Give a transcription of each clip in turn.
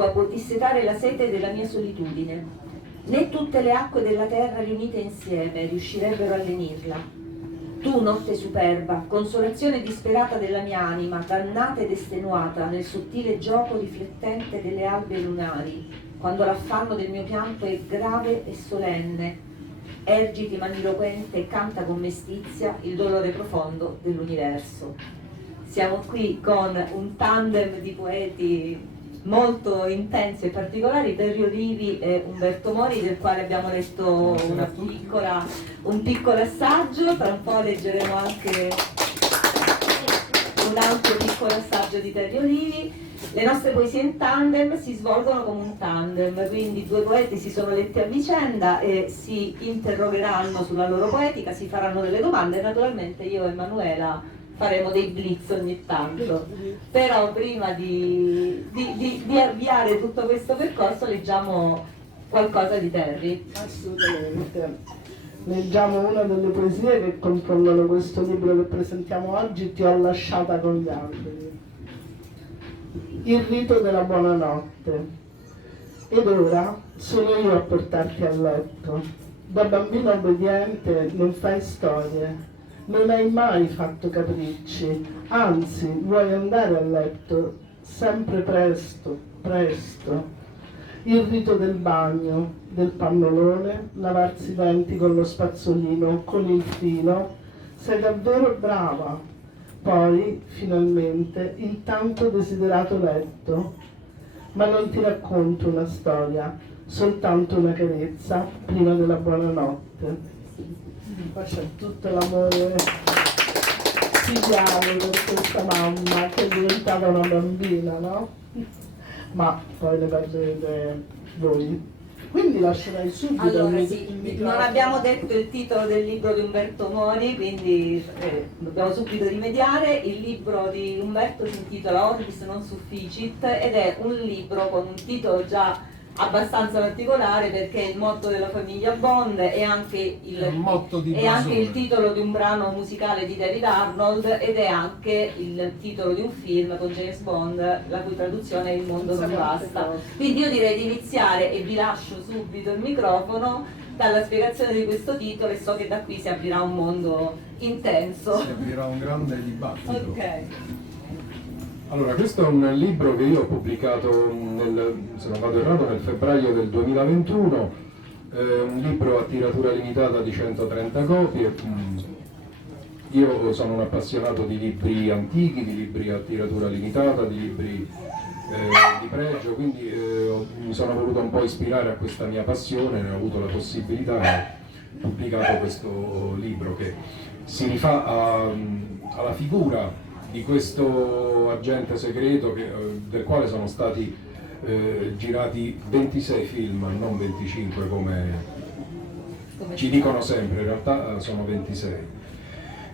acqua può dissetare la sete della mia solitudine, né tutte le acque della terra riunite insieme riuscirebbero a lenirla. Tu, notte superba, consolazione disperata della mia anima, dannata ed estenuata nel sottile gioco riflettente delle albe lunari, quando l'affanno del mio pianto è grave e solenne, ergiti magniloquente e canta con mestizia il dolore profondo dell'universo. Siamo qui con un tandem di poeti molto intensi e particolari, Terry Olivi e Umberto Mori, del quale abbiamo letto un piccolo assaggio. Tra un po' leggeremo anche un altro piccolo assaggio di Terry Olivi. Le nostre poesie in tandem si svolgono come un tandem, quindi due poeti si sono letti a vicenda e si interrogheranno sulla loro poetica, si faranno delle domande e naturalmente io e Emanuela faremo dei blitz ogni tanto. Però prima di avviare tutto questo percorso leggiamo qualcosa di Terry. Assolutamente. Leggiamo una delle poesie che comprendono questo libro che presentiamo oggi, Ti ho lasciata con gli alberi. Il rito della buonanotte. Ed ora sono io a portarti a letto. Da bambino obbediente non fai storie. Non hai mai fatto capricci, anzi vuoi andare a letto sempre presto, presto. Il rito del bagno, del pannolone, lavarsi i denti con lo spazzolino, con il filo, sei davvero brava. Poi, finalmente, il tanto desiderato letto. Ma non ti racconto una storia, soltanto una carezza prima della buonanotte. Qua c'è tutto l'amore filiale per questa mamma che è diventata una bambina, no? Ma poi ne parlerete voi. Quindi lascerai subito allora, il sì, microfono. non abbiamo detto il titolo del libro di Umberto Mori, quindi dobbiamo subito rimediare. Il libro di Umberto si intitola Orbis non sufficit ed è un libro con un titolo già abbastanza particolare perché è il motto della famiglia Bond e anche il titolo di un brano musicale di David Arnold ed è anche il titolo di un film con James Bond la cui traduzione è Il mondo non basta. Quindi io direi di iniziare e vi lascio subito il microfono dalla spiegazione di questo titolo e so che da qui si aprirà un mondo intenso. Si aprirà un grande dibattito. Ok. Allora, questo è un libro che io ho pubblicato, se non vado errato, nel febbraio del 2021, un libro a tiratura limitata di 130 copie. Io sono un appassionato di libri antichi, di libri a tiratura limitata, di libri di pregio, quindi mi sono voluto un po' ispirare a questa mia passione, ne ho avuto la possibilità e ho pubblicato questo libro che si rifà alla figura di questo agente segreto del quale sono stati girati 26 film, non 25 come ci dicono sempre, in realtà sono 26.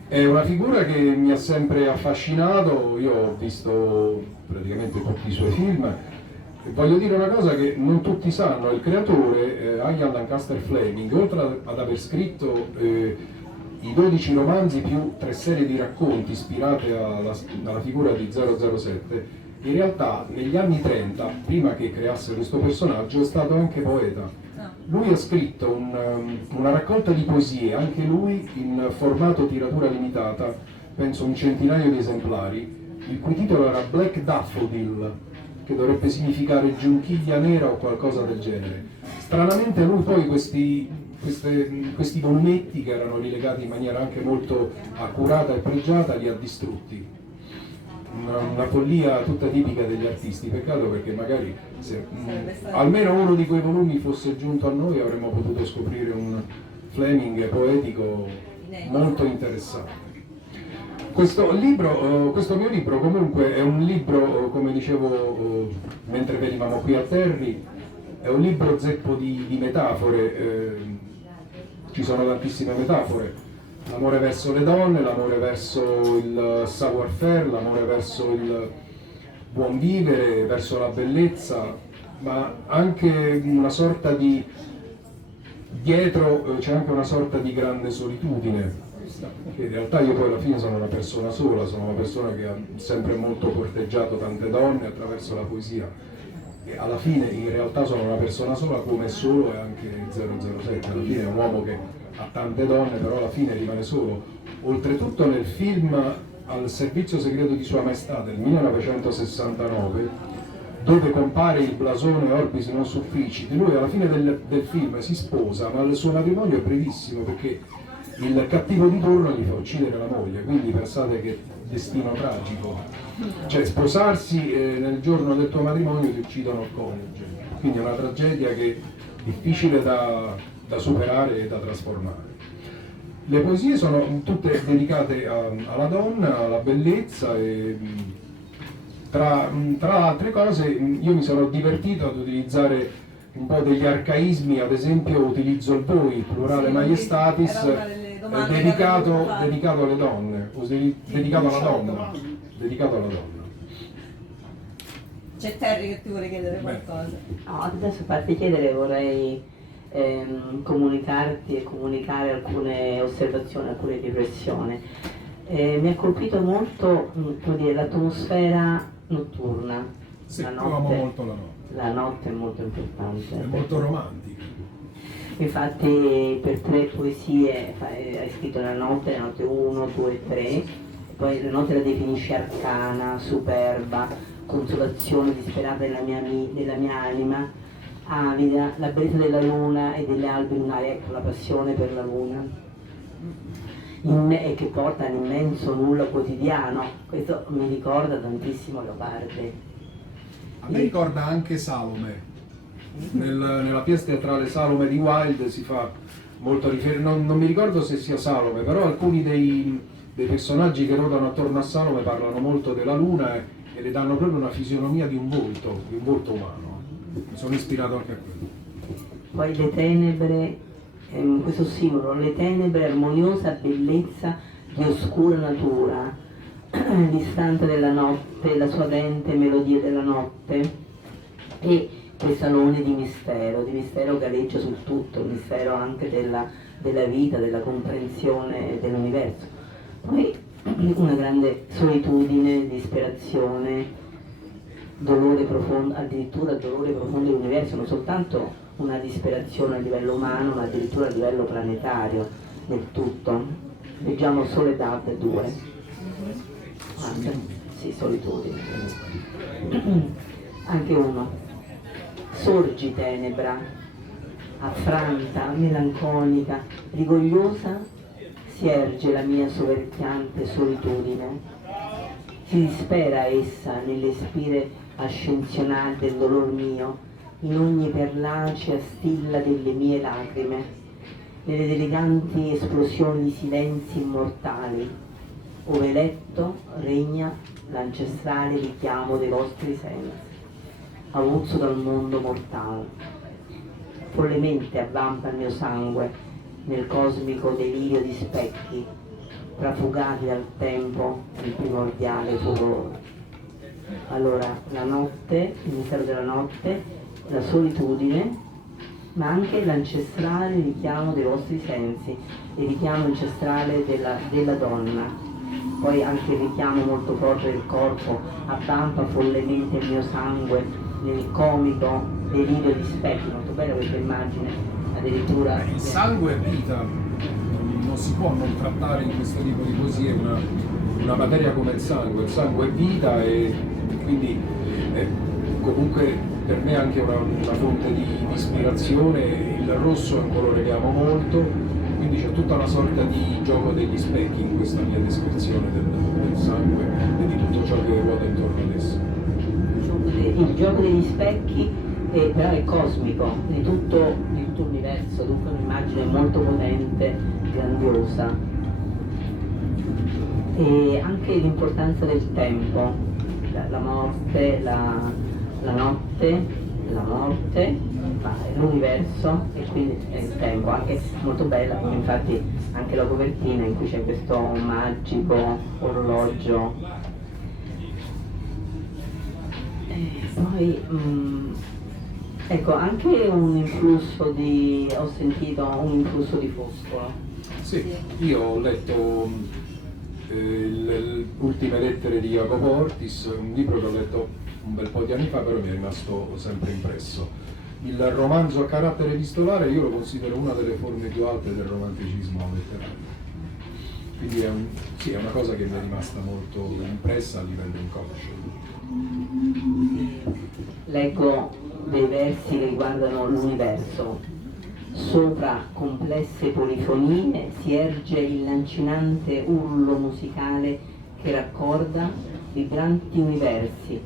È una figura che mi ha sempre affascinato, io ho visto praticamente tutti i suoi film e voglio dire una cosa che non tutti sanno: il creatore, Ian Lancaster Fleming, oltre ad aver scritto i 12 romanzi più 3 serie di racconti ispirate alla figura di 007, in realtà negli anni 30, prima che creasse questo personaggio, è stato anche poeta. Lui ha scritto una raccolta di poesie, anche lui in formato tiratura limitata, penso un centinaio di esemplari, il cui titolo era Black Daffodil, che dovrebbe significare giunchiglia nera o qualcosa del genere. Stranamente lui poi questi volumetti, che erano rilegati in maniera anche molto accurata e pregiata, li ha distrutti. Una follia tutta tipica degli artisti. Peccato, perché magari se almeno uno di quei volumi fosse giunto a noi avremmo potuto scoprire un Fleming poetico molto interessante. Questo mio libro comunque è un libro, come dicevo mentre venivamo qui a Terry, è un libro zeppo di metafore. Ci sono tantissime metafore: l'amore verso le donne, l'amore verso il savoir-faire, l'amore verso il buon vivere, verso la bellezza, ma anche una sorta di... dietro c'è anche una sorta di grande solitudine, che in realtà io poi alla fine sono una persona sola, sono una persona che ha sempre molto corteggiato tante donne attraverso la poesia, e alla fine in realtà sono una persona sola, come solo è anche 007, alla fine è un uomo che ha tante donne, però alla fine rimane solo. Oltretutto nel film Al servizio segreto di Sua Maestà del 1969, dove compare il blasone Orbis non sufficit, lui alla fine del film si sposa, ma il suo matrimonio è brevissimo perché il cattivo di turno gli fa uccidere la moglie, quindi pensate che destino tragico. Cioè sposarsi nel giorno del tuo matrimonio ti uccidono il coniuge, quindi è una tragedia che è difficile da superare e da trasformare. Le poesie sono tutte dedicate alla donna, alla bellezza e tra altre cose io mi sono divertito ad utilizzare un po' degli arcaismi, ad esempio utilizzo il voi, plurale maiestatis, dedicato alle donne, dedicato alla donna. C'è Terry che ti vuole chiedere qualcosa. No, adesso a parte chiedere vorrei comunicarti e comunicare alcune osservazioni, alcune riflessioni. Mi ha colpito molto l'atmosfera notturna. Sì, la io notte, amo molto la notte. La notte è molto importante. È molto romantica. Infatti per 3 poesie hai scritto la notte 1, 2 e 3, poi la notte la definisci arcana, superba, consolazione disperata della mia anima, avida, la bellezza della luna e delle albe lunari, ecco la passione per la luna, e che porta all'immenso nulla quotidiano. Questo mi ricorda tantissimo Leopardi. A me ricorda anche Salome. Nella pièce teatrale Salome di Wilde si fa molto riferimento, non mi ricordo se sia Salome, però alcuni dei personaggi che ruotano attorno a Salome parlano molto della luna e le danno proprio una fisionomia di un volto umano. Mi sono ispirato anche a quello. Poi le tenebre, questo simbolo, le tenebre, armoniosa bellezza di oscura natura, l'istante della notte, la suadente melodia della notte e quei saloni di mistero galleggia su tutto, il mistero anche della vita, della comprensione dell'universo. Poi una grande solitudine, disperazione, dolore profondo, addirittura dolore profondo dell'universo, non soltanto una disperazione a livello umano, ma addirittura a livello planetario del tutto. Leggiamo Soledad 2. Sì, solitudine. Anche uno. Sorgi tenebra, affranta, melanconica, rigogliosa, si erge la mia soverchiante solitudine. Si dispera essa nelle spire ascensionali del dolor mio, in ogni perlacea stilla delle mie lacrime, nelle deleganti esplosioni di silenzi immortali, ove letto regna l'ancestrale richiamo dei vostri sensi, avulso dal mondo mortale. Follemente avvampa il mio sangue nel cosmico delirio di specchi, trafugati dal tempo nel primordiale furore. Allora, la notte, il mistero della notte, la solitudine, ma anche l'ancestrale richiamo dei vostri sensi, il richiamo ancestrale della donna. Poi anche il richiamo molto forte del corpo, avvampa follemente il mio sangue nel comico delirio di specchi, molto bella questa immagine, addirittura. Il sangue è vita, non si può non trattare in questo tipo di poesie una materia come il sangue è vita e quindi comunque per me è anche una fonte di ispirazione. Il rosso è un colore che amo molto, quindi c'è tutta una sorta di gioco degli specchi in questa mia descrizione del sangue e di tutto ciò che ruota intorno ad esso. Il gioco degli specchi però è cosmico, di tutto l'universo, dunque un'immagine molto potente, grandiosa. E anche l'importanza del tempo, la morte, la notte, la morte, l'universo e quindi il tempo, anche molto bella, infatti anche la copertina in cui c'è questo magico orologio. Poi ecco, anche un influsso ho sentito un influsso di fosforo. Sì, io ho letto le ultime lettere di Jacopo Ortis, un libro che ho letto un bel po' di anni fa, però mi è rimasto sempre impresso. Il romanzo a carattere epistolare io lo considero una delle forme più alte del romanticismo letterario. Quindi sì, è una cosa che mi è rimasta molto impressa a livello inconscio. Leggo dei versi che riguardano l'universo. Sopra complesse polifonie si erge il lancinante urlo musicale che raccorda vibranti universi,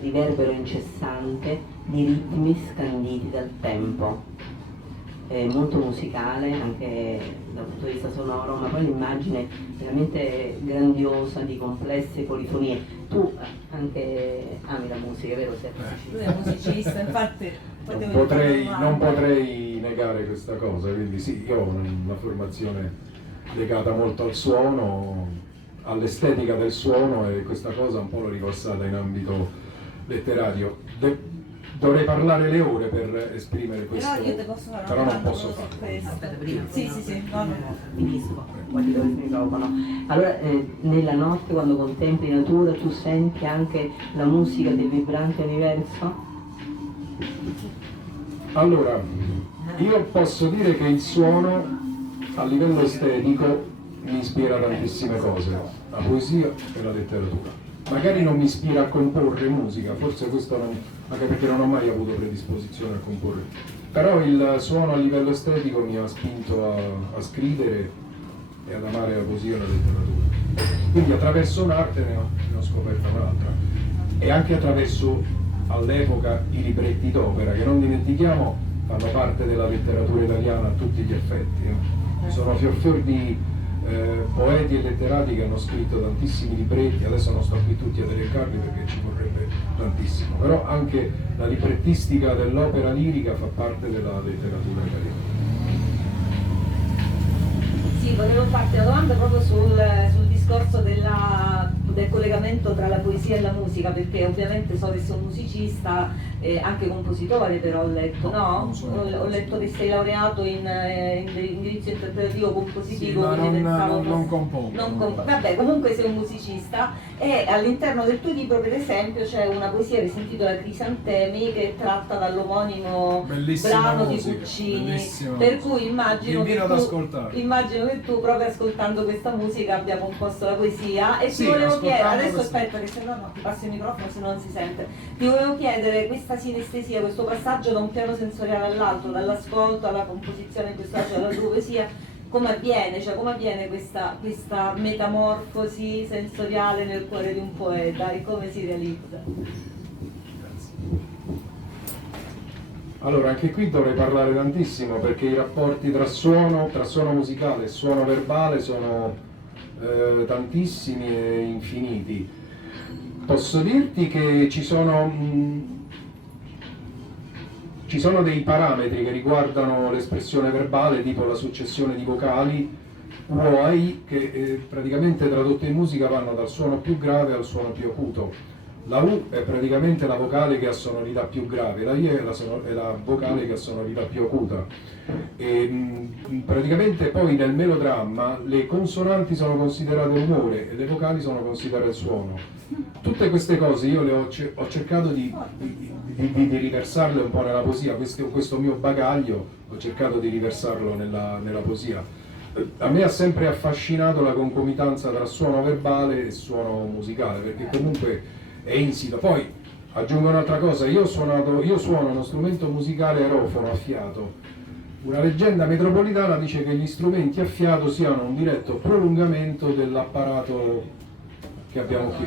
riverbero incessante di ritmi scanditi dal tempo. È molto musicale anche dal punto di vista sonoro, ma poi l'immagine veramente grandiosa di complesse polifonie. Tu anche ami la musica, vero Sergio? Lui è musicista, infatti Non potrei negare questa cosa, quindi sì, io ho una formazione legata molto al suono, all'estetica del suono, e questa cosa un po' l'ho riversata in ambito letterario. Dovrei parlare le ore per esprimere questo, però io te posso fare però una non posso domanda su farlo. questo. Aspetta, prima. Sì, no. Finisco, poi ti do il microfono. Allora, nella notte quando contempli natura tu senti anche la musica del vibrante universo? Allora, io posso dire che il suono a livello estetico mi ispira tantissime cose, la poesia e la letteratura. Magari non mi ispira a comporre musica, forse questo non, anche perché non ho mai avuto predisposizione a comporre, però il suono a livello estetico mi ha spinto a scrivere e ad amare la poesia e la letteratura. Quindi attraverso un'arte ne ho scoperta un'altra, e anche attraverso all'epoca i libretti d'opera, che non dimentichiamo fanno parte della letteratura italiana a tutti gli effetti. Sono fior di poeti e letterati che hanno scritto tantissimi libretti, adesso non sto qui tutti ad elencarli perché ci vorrebbe tantissimo, però anche la librettistica dell'opera lirica fa parte della letteratura italiana. Sì, volevo farti una domanda proprio sul discorso del collegamento tra la poesia e la musica, perché ovviamente so che sei un musicista, anche compositore, però ho letto, no? Ho letto che sei laureato in indirizzo interpretativo compositivo, Sì, ma quindi non compongo. Vabbè, comunque sei un musicista, e all'interno del tuo libro, per esempio, c'è una poesia che si intitola Crisantemi, che è tratta dall'omonimo Bellissima brano musica, di Puccini, bellissima per musica. cui immagino Invito ad che ascoltare. tu proprio ascoltando questa musica abbia composto la poesia, e Sì, ti volevo chiedere, ascoltando adesso questa- aspetta che se no ti passo il microfono se non si sente, ti volevo chiedere questa sinestesia, questo passaggio da un piano sensoriale all'altro, dall'ascolto alla composizione, in questo caso alla tua poesia, come avviene? Cioè come avviene questa metamorfosi sensoriale nel cuore di un poeta e come si realizza? Allora, anche qui dovrei parlare tantissimo, perché i rapporti tra suono musicale e suono verbale sono tantissimi e infiniti. Posso dirti che ci sono dei parametri che riguardano l'espressione verbale, tipo la successione di vocali UOI, che praticamente tradotte in musica vanno dal suono più grave al suono più acuto. La U è praticamente la vocale che ha sonorità più grave, la I è la vocale che ha sonorità più acuta. Praticamente poi nel melodramma le consonanti sono considerate umore e le vocali sono considerate suono. Tutte queste cose io le ho cercato di riversarle un po' nella poesia, questo mio bagaglio ho cercato di riversarlo nella poesia. A me ha sempre affascinato la concomitanza tra suono verbale e suono musicale, perché comunque è insito. Poi aggiungo un'altra cosa, io suono uno strumento musicale aerofono a fiato. Una leggenda metropolitana dice che gli strumenti a fiato siano un diretto prolungamento dell'apparato che abbiamo qui.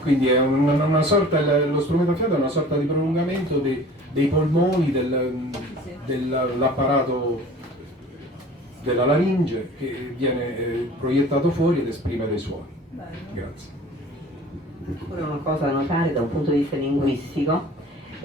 Quindi è una sorta, lo strumento a fiato è una sorta di prolungamento dei polmoni, dell'apparato della laringe, che viene proiettato fuori ed esprime dei suoni. Grazie. Pure una cosa da notare da un punto di vista linguistico,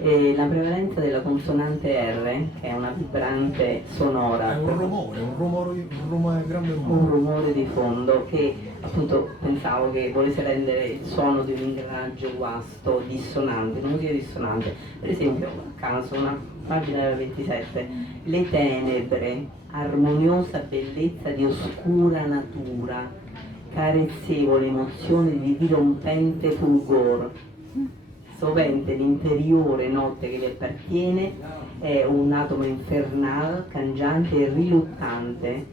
la prevalenza della consonante R, che è una vibrante sonora, È un grande un rumore. rumore di fondo che appunto pensavo che volesse rendere il suono di un ingranaggio guasto, dissonante, una musica dissonante. Per esempio, a caso, una pagina 27, le tenebre, armoniosa bellezza di oscura natura, carezzevole emozione di dirompente fulgor. sovente l'interiore notte che vi appartiene è un atomo infernale, cangiante e riluttante.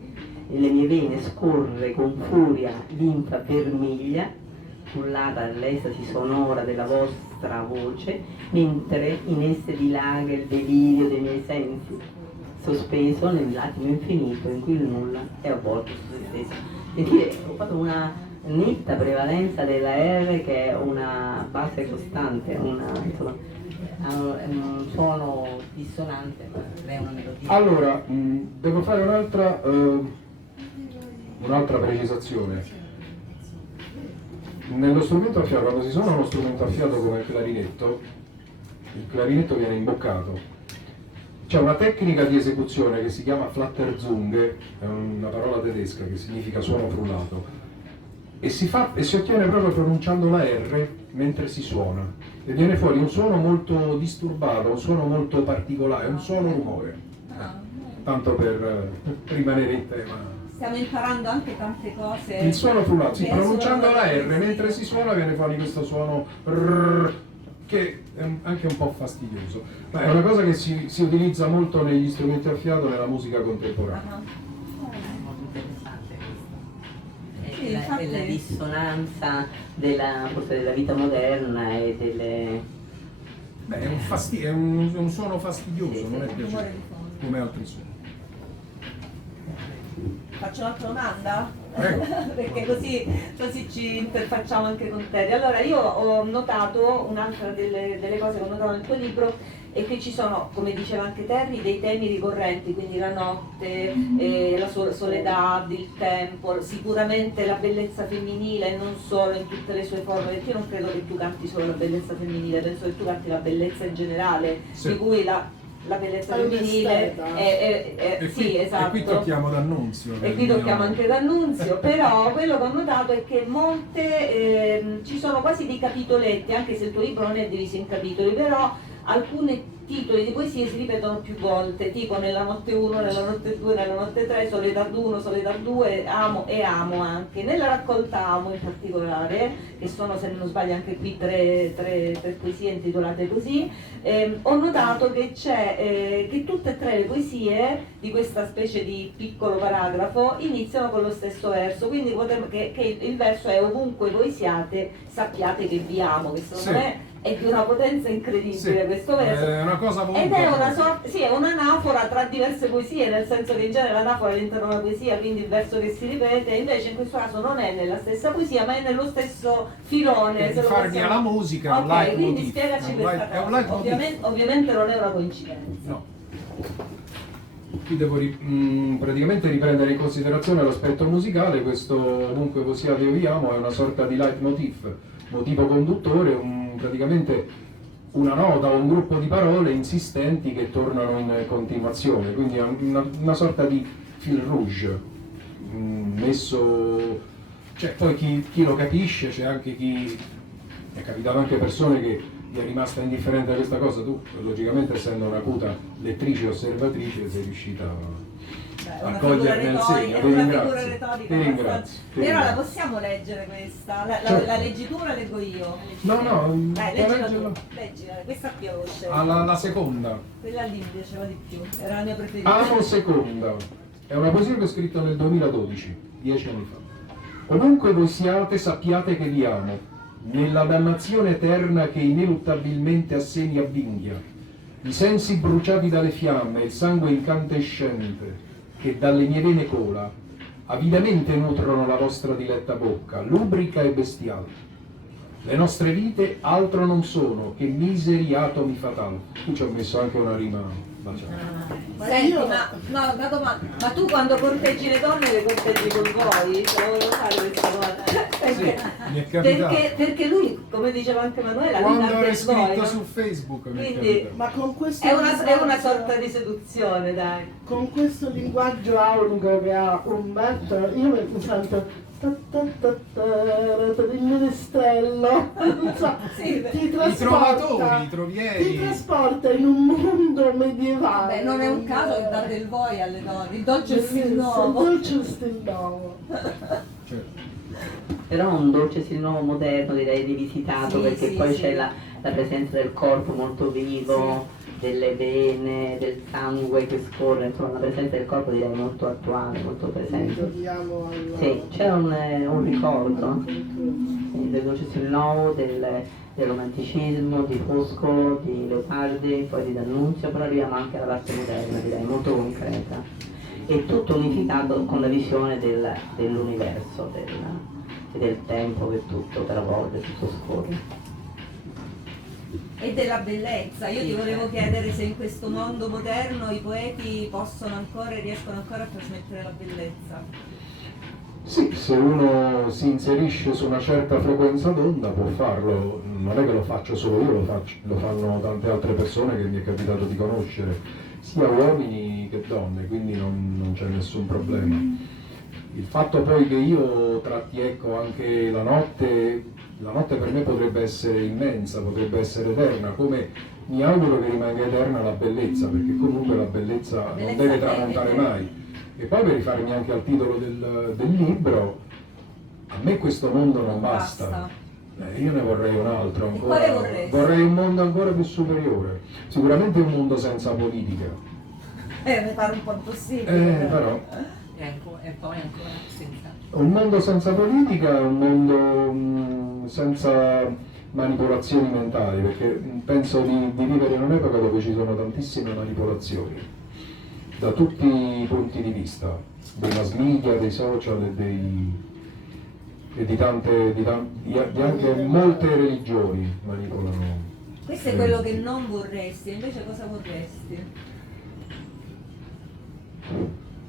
Nelle mie vene scorre con furia linfa vermiglia, cullata dall'estasi sonora della vostra voce, mentre in esse dilaga il delirio dei miei sensi, sospeso nell'attimo infinito in cui il nulla è avvolto su se stesso. Sentite, ho fatto una netta prevalenza della R che è una base costante, insomma, ha un suono dissonante, ma crea una melodia. Allora, devo fare un'altra precisazione. Nello strumento a fiato, quando si suona uno strumento a fiato come il clarinetto viene imboccato. C'è una tecnica di esecuzione che si chiama Flatterzung, è una parola tedesca che significa suono frullato, e si ottiene proprio pronunciando la R mentre si suona, e viene fuori un suono molto disturbato, un suono molto particolare, un suono rumore. Tanto per rimanere in tema. Stiamo imparando anche tante cose. Il suono frullato, sì, Che pronunciando sono- la R mentre si suona viene fuori questo suono rrr, che è anche un po' fastidioso, ma è una cosa che si utilizza molto negli strumenti a fiato nella musica contemporanea. Ah, Molto interessante questo. Sì, È infatti- la dissonanza forse della vita moderna e delle... Beh, è un suono fastidioso, non è rumore piacevole, di fondo. come altri suoni. Faccio un'altra domanda? Prego. Perché così ci interfacciamo anche con te. Allora, io ho notato un'altra delle cose che ho notato nel tuo libro è che ci sono, come diceva anche Terry, dei temi ricorrenti, quindi la notte, la soledad, il tempo, sicuramente la bellezza femminile, non solo in tutte le sue forme, perché io non credo che tu canti solo la bellezza femminile, penso che tu canti la bellezza in generale, Sì. di cui la bellezza È femminile un'esteta. E qui, sì, esatto. e qui tocchiamo D'Annunzio. E qui tocchiamo anche D'Annunzio, però quello che ho notato è che molte, ci sono quasi dei capitoletti, anche se il tuo libro non è diviso in capitoli, però alcuni titoli di poesie si ripetono più volte, tipo nella notte 1, nella notte 2, nella notte 3, Soledad 1, Soledad 2, Amo e Amo anche. Nella raccolta Amo in particolare, che sono se non sbaglio anche qui tre poesie intitolate così, ho notato che c'è che tutte e tre le poesie di questa specie di piccolo paragrafo iniziano con lo stesso verso, quindi che il verso è ovunque voi siate, sappiate che vi amo, che secondo Sì. me è di una potenza incredibile Sì, questo verso. è una cosa voluta. Ed è una sorta, sì, è un'anafora tra diverse poesie, nel senso che in genere l'anafora è all'interno della poesia, quindi il verso che si ripete, invece in questo caso non è nella stessa poesia, ma è nello stesso filone. E se di lo fargli possiamo- alla musica un Ok, leitmotiv. quindi spiegaci È un questa leit- è un cosa. leitmotiv. Ovviamente non è una coincidenza. No. Qui devo praticamente riprendere in considerazione l'aspetto musicale. Questo ovunque voi siate io vi amo è una sorta di leitmotiv, motivo conduttore, praticamente una nota o un gruppo di parole insistenti che tornano in continuazione, quindi è una sorta di fil rouge messo, cioè, poi chi lo capisce, c'è anche chi, è capitato anche persone che gli è rimasta indifferente a questa cosa. Tu logicamente, essendo un'acuta lettrice e osservatrice, sei riuscita Beh, a una cogliere figura nel retorica, segno. è Ti una ringrazio, figura retorica ti abbastanza- ringrazio, ti Però la ringrazio. possiamo leggere questa? Certo. La leggi tu o la leggo io? No, no, Dai, puoi leggila leggerlo. tu, leggila, questa è più veloce. La seconda. Quella lì mi piaceva di più, era la mia preferita. Amo seconda. È una poesia che ho scritto nel 2012, 10 anni fa. Ovunque voi siate, sappiate che vi amo, nella dannazione eterna che ineluttabilmente a sé mi avvinghia. I sensi bruciati dalle fiamme, il sangue incandescente che dalle mie vene cola, avidamente nutrono la vostra diletta bocca, lubrica e bestiale. Le nostre vite altro non sono che miseri atomi fatali. Qui ci ho messo anche una rima baciata. Senti, io- ma no, una domanda, ma tu quando corteggi le donne le corteggi con voi? Te lo volevo fare questa domanda. Mi è capitato. Perché lui, come diceva anche Manuela, Quando vive hai per voi, scritto no? su Facebook mi è Quindi- capitato. Ma con questo È una linguaggio- sorta di seduzione, dai. con questo linguaggio aulico che ha Umberto, io mi sento il ministello, non so, Sì, ti I trasporta, trovatori, i ti trovieri. trasporta in un mondo medievale. Vabbè, non è un caso che date il voi alle donne, il dolce e il Bellissimo, stil nuovo. dolce stil nuovo. Certo. Però un dolce stil nuovo moderno, direi rivisitato, Sì, perché sì, poi sì. c'è la presenza del corpo molto vivo, delle vene, del sangue che scorre, insomma la presenza del corpo direi molto attuale, molto presente. Torniamo al... Sì, c'è un ricordo del Dolcissimo Nuovo, del romanticismo, di Foscolo, di Leopardi, poi di D'Annunzio, però arriviamo anche alla parte moderna, direi, molto concreta. E tutto unificato con la visione dell'universo, del tempo che tutto per volte, tutto scorre. E della bellezza. Io ti volevo chiedere se in questo mondo moderno i poeti possono ancora e riescono ancora a trasmettere la bellezza. Sì, se uno si inserisce su una certa frequenza d'onda può farlo, non è che lo faccio solo io, lo fanno tante altre persone che mi è capitato di conoscere, sia uomini che donne, quindi non c'è nessun problema. Il fatto poi che io tratti ecco anche la notte per me potrebbe essere immensa, potrebbe essere eterna, come mi auguro che rimanga eterna la bellezza, perché comunque la bellezza non deve tramontare mai. E poi per rifarmi anche al titolo del libro, a me questo mondo non basta. Io ne vorrei un altro ancora. E quale vorresti? Vorrei un mondo ancora più superiore. Sicuramente un mondo senza politica. Mi pare un po' impossibile. Però. E poi ancora senza. Un mondo senza politica è un mondo senza manipolazioni mentali, perché penso di vivere in un'epoca dove ci sono tantissime manipolazioni, da tutti i punti di vista, dei mass media, dei social e di anche molte religioni manipolano. Questo è quello che non vorresti, invece cosa vorresti?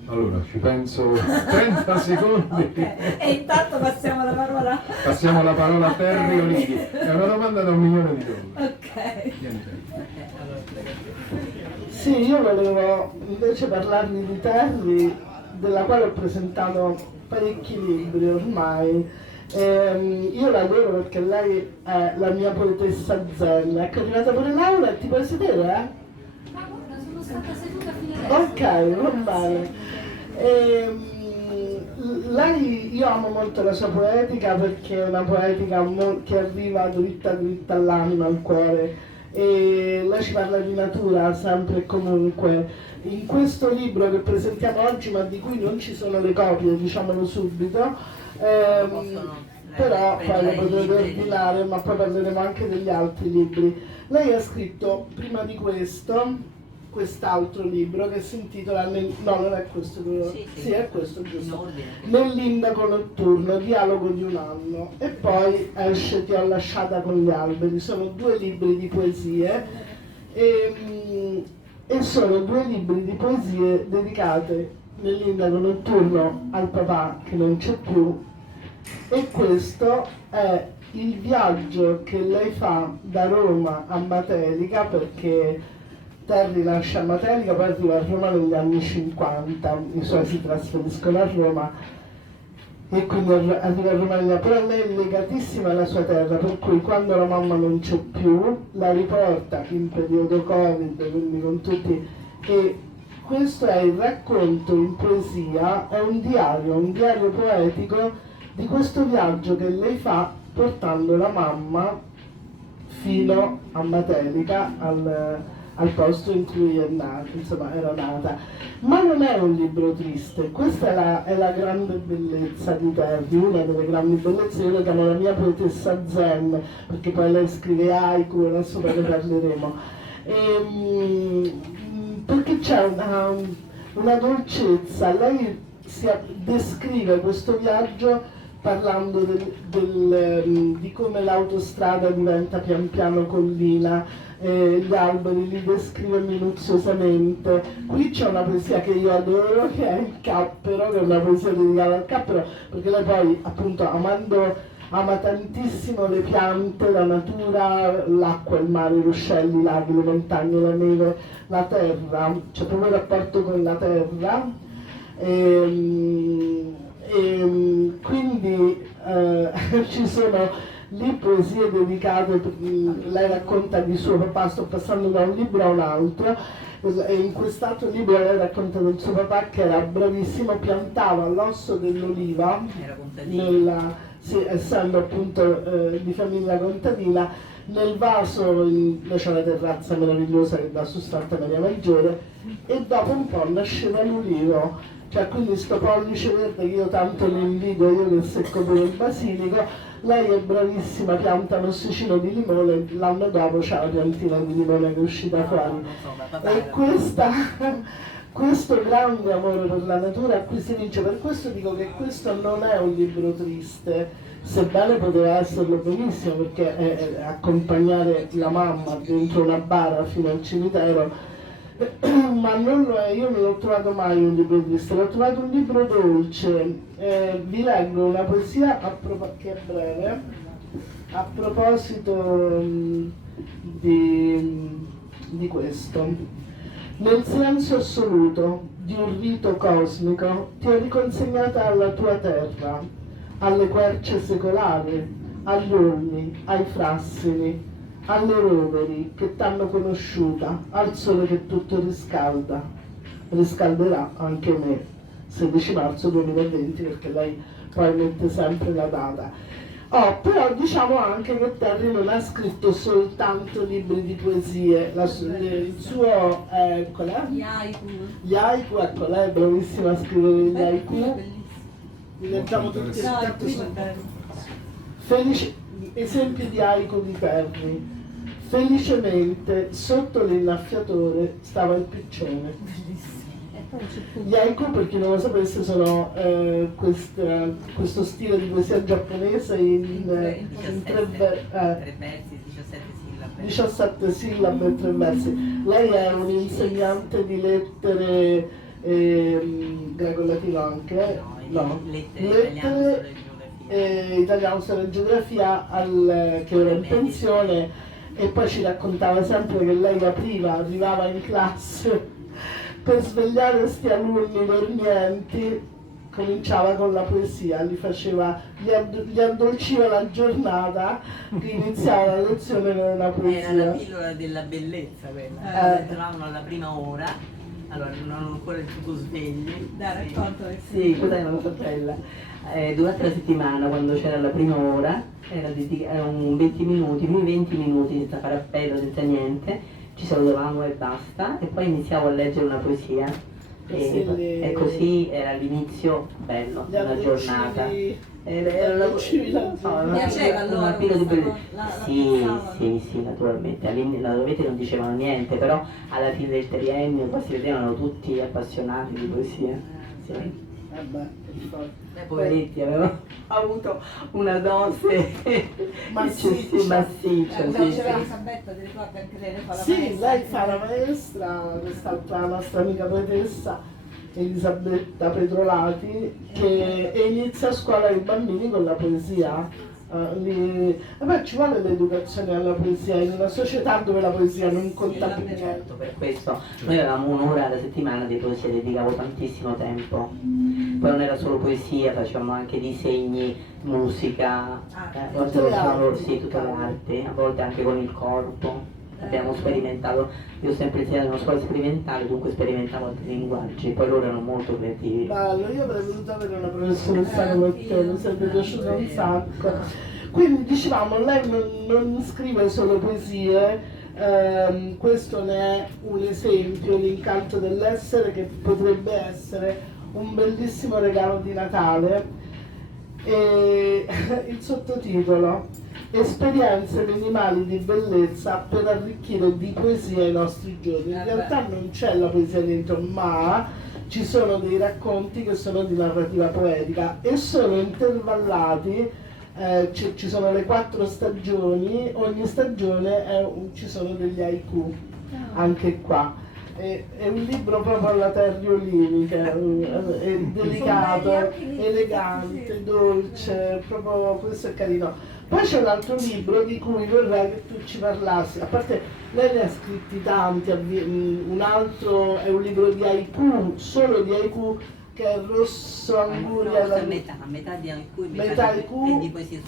Allora, ci penso 30 secondi. Okay. E intanto passiamo la parola. Passiamo la parola a Terry Olivi. È una domanda da $1 milione. Ok. Sì, io volevo invece parlarvi di Terry, della quale ho presentato parecchi libri ormai. Io la adoro perché lei è la mia poetessa zen. Ecco, è arrivata pure Laura, ti puoi sedere? Ma guarda, sono stata seduta fino adesso. Ok, va bene. Lei, io amo molto la sua poetica perché è una poetica che arriva dritta dritta all'anima, al cuore, e lei ci parla di natura sempre e comunque. In questo libro che presentiamo oggi, ma di cui non ci sono le copie, diciamolo subito, però poi lo potete ordinare, ma poi parleremo anche degli altri libri. Lei ha scritto prima di quest'altro libro che si intitola no, non è questo, sì, è questo, giusto, Nell'indaco notturno, dialogo di un anno, e poi esce Ti ho lasciata con gli alberi. Sono 2 libri di poesie e sono 2 libri di poesie dedicate nell'indaco notturno al papà che non c'è più, e questo è il viaggio che lei fa da Roma a Matelica, perché Terry nasce a Matelica, poi arriva a Roma negli anni 50, i suoi si trasferiscono a Roma e quindi arriva a Roma, però lei è legatissima alla sua terra, per cui quando la mamma non c'è più la riporta in periodo Covid, quindi con tutti, e questo è il racconto in poesia, è un diario poetico di questo viaggio che lei fa portando la mamma fino a Matelica, al posto in cui è nata, insomma era nata. Ma non è un libro triste, questa è la grande bellezza di Terry, una delle grandi bellezze. Io la chiamo la mia poetessa zen, perché poi lei scrive haiku, adesso poi ne parleremo. Perché c'è una dolcezza, lei descrive questo viaggio parlando di come l'autostrada diventa pian piano collina, gli alberi li descrive minuziosamente. Qui c'è una poesia che io adoro, che è Il Cappero, che è una poesia dedicata al cappero, perché lei poi appunto ama tantissimo le piante, la natura, l'acqua, il mare, i ruscelli, i laghi, le montagne, la neve, la terra, c'è proprio il rapporto con la terra. Quindi ci sono lì poesie dedicate, lei racconta di suo papà, sto passando da un libro a un altro, e in quest'altro libro lei racconta del suo papà che era bravissimo, piantava l'osso dell'oliva sì, essendo appunto di famiglia contadina, nel vaso c'è una terrazza meravigliosa che dà su Santa Maria Maggiore, e dopo un po' nasceva l'ulivo, cioè quindi sto pollice verde che io tanto ne invidio, io che secco pure il basilico. Lei è bravissima, pianta un ossicino di limone, l'anno dopo c'è la piantina di limone che è uscita fuori. E questo grande amore per la natura qui si vince. Per questo dico che questo non è un libro triste, sebbene poteva esserlo benissimo, perché è accompagnare la mamma dentro una bara fino al cimitero, ma non lo è. Io non l'ho trovato mai un libro triste, l'ho trovato un libro dolce. Vi leggo una poesia che è breve, a proposito di questo. Nel silenzio assoluto di un rito cosmico ti ho riconsegnata alla tua terra, alle querce secolari, agli olmi, ai frassini, alle roveri che t'hanno conosciuta, al sole che tutto riscalderà anche me, 16 marzo 2020, perché lei poi mette sempre la data. Però diciamo anche che Terry non ha scritto soltanto libri di poesie, il suo qual è? Gli haiku, ecco, lei è bravissima a scrivere gli haiku, li leggiamo tutti esempi di haiku di Terry. Felicemente sotto l'innaffiatore stava il piccione. Gli haiku, per chi non lo sapesse, sono questo stile di poesia giapponese in 3 versi, 17 sillabe e 3 versi. Lei è un insegnante di lettere greco-latino anche, lettere italiano, storia e geografia, che ora è in pensione, e poi ci raccontava sempre che lei arrivava in classe per svegliare questi alunni dormienti, cominciava con la poesia, gli addolciva la giornata, iniziava la lezione con una poesia. Era la pillola della bellezza quella, entravano alla prima ora, allora non erano ancora tutto svegli. Dai, racconto. Sì, questa è una cosa bella. Durante la settimana, quando c'era la prima ora, erano 20 minuti, più 20 minuti senza fare appello, senza niente. Ci salutavamo e basta, e poi iniziavo a leggere una poesia e così era l'inizio bello della giornata. Piaceva allora sì, naturalmente. All'inizio non dicevano niente, però alla fine del triennio poi si vedevano tutti appassionati di poesia. Sì. Poveretti, avevano avuto una dose massiccia. C'era Elisabetta, ti ricordi anche lei? Fa la sì, lei fa la maestra, quest'altra nostra amica poetessa, Elisabetta Petrolati, che inizia a scuola i bambini con la poesia. Ci vuole l'educazione alla poesia in una società dove la poesia non conta più niente. Certo, per questo noi avevamo un'ora alla settimana di poesia, dedicavo tantissimo tempo. Poi non era solo poesia, facevamo anche disegni, musica, a volte facevamo tutte le arti, a volte anche con il corpo. Abbiamo sperimentato, io ho sempre insegnato in una scuola sperimentale, dunque sperimentavo altri linguaggi, poi loro erano molto creativi. Bello, io avrei voluto avere una professoressa come te, mi sarebbe piaciuta un sacco. Quindi dicevamo, lei non scrive solo poesie, questo ne è un esempio, l'incanto dell'essere, che potrebbe essere un bellissimo regalo di Natale. E il sottotitolo: esperienze minimali di bellezza per arricchire di poesia i nostri giorni. In realtà non c'è la poesia dentro, ma ci sono dei racconti che sono di narrativa poetica e sono intervallati, ci sono le 4 stagioni, ogni stagione ci sono degli haiku, anche qua. È un libro proprio alla Terry Olini, che è delicato, elegante, dolce, proprio questo è carino. Poi c'è un altro libro di cui vorrei che tu ci parlassi, a parte lei ne ha scritti tanti, un altro è un libro di haiku, solo di haiku, che è Rosso Anguria, metà di haiku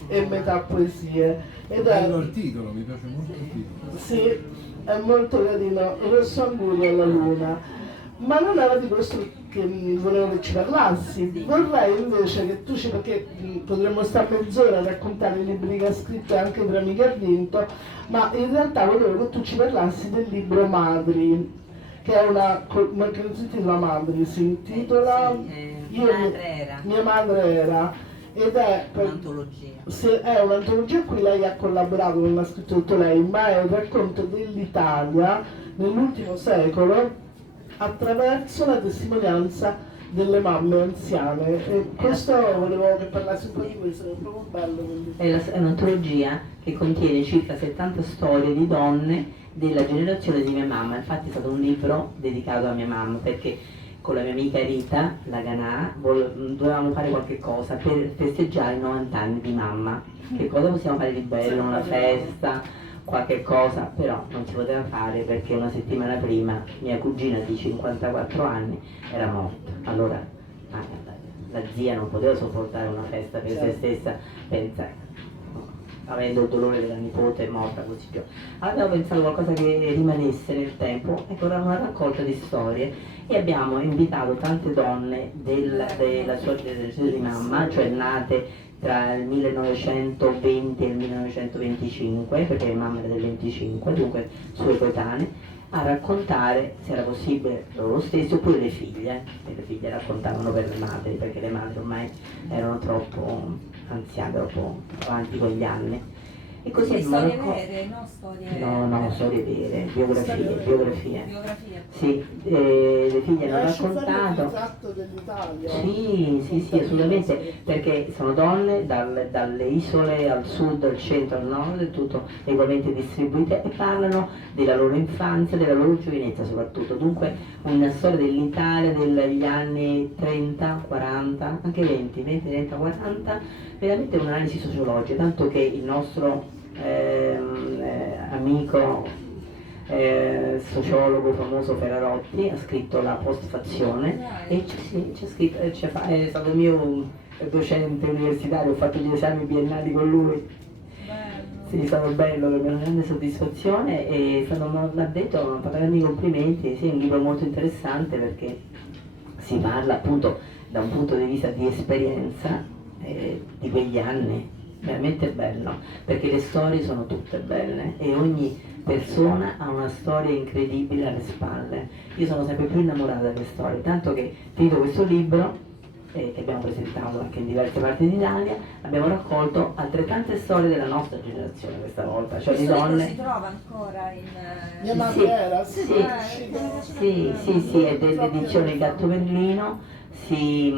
e metà poesie. Ed bello il titolo, mi piace molto il titolo. Sì, è molto carino, Rosso Anguria alla luna. Ma non era di questo che volevo che ci parlassi. Vorrei invece che tu perché potremmo stare mezz'ora a raccontare i libri che ha scritto e anche i premi che ha vinto, ma in realtà volevo che tu ci parlassi del libro Madri, che è che non si intitola Madri, si intitola Mia madre era, ed è un'antologia a cui lei ha collaborato, non ha scritto tutto lei, ma è un racconto dell'Italia nell'ultimo secolo attraverso la testimonianza delle mamme anziane. E questo volevo che parlassi un po' di questo, è proprio bello. È un'antologia che contiene circa 70 storie di donne della generazione di mia mamma. Infatti è stato un libro dedicato a mia mamma, perché con la mia amica Rita Laganà dovevamo fare qualche cosa per festeggiare i 90 anni di mamma. Che cosa possiamo fare di bello? Una festa, qualche cosa, però non si poteva fare perché una settimana prima mia cugina di 54 anni era morta. Allora la zia non poteva sopportare una festa per se stessa, avendo il dolore della nipote morta così giù. Allora abbiamo pensato a qualcosa che rimanesse nel tempo, ecco, era una raccolta di storie e abbiamo invitato tante donne della sua generazione di mamma, cioè nate tra il 1920 e il 1925, perché mia mamma era del 25, dunque sue coetanee, a raccontare, se era possibile, loro stessi oppure le figlie, e le figlie raccontavano per le madri, perché le madri ormai erano troppo anziane, troppo avanti con gli anni. E così storie vere, no storie... No, storie vere, biografie. Biografie. Sì, le figlie hanno raccontato. Il ritratto dell'Italia. Sì, assolutamente, perché sono donne dalle isole al sud, al centro, al nord, tutto ugualmente distribuite, e parlano della loro infanzia, della loro giovinezza soprattutto. Dunque una storia dell'Italia degli anni 30, 40, anche 20, 30, 40, veramente un'analisi sociologica, tanto che il nostro amico sociologo famoso Ferrarotti ha scritto la postfazione e c'è scritto, è stato il mio docente universitario, ho fatto gli esami biennali con lui. Sì, è stato bello, per me una grande soddisfazione e mi ha detto, ha fatto i complimenti. Sì, è un libro molto interessante perché si parla appunto da un punto di vista di esperienza di quegli anni, veramente bello, perché le storie sono tutte belle e ogni persona ha una storia incredibile alle spalle. Io sono sempre più innamorata delle storie, tanto che finito questo libro che abbiamo presentato anche in diverse parti d'Italia, abbiamo raccolto altrettante storie della nostra generazione questa volta, cioè di donne. Si trova ancora in... Mia madre era, sì, è dell'edizione Gatto Berlino, si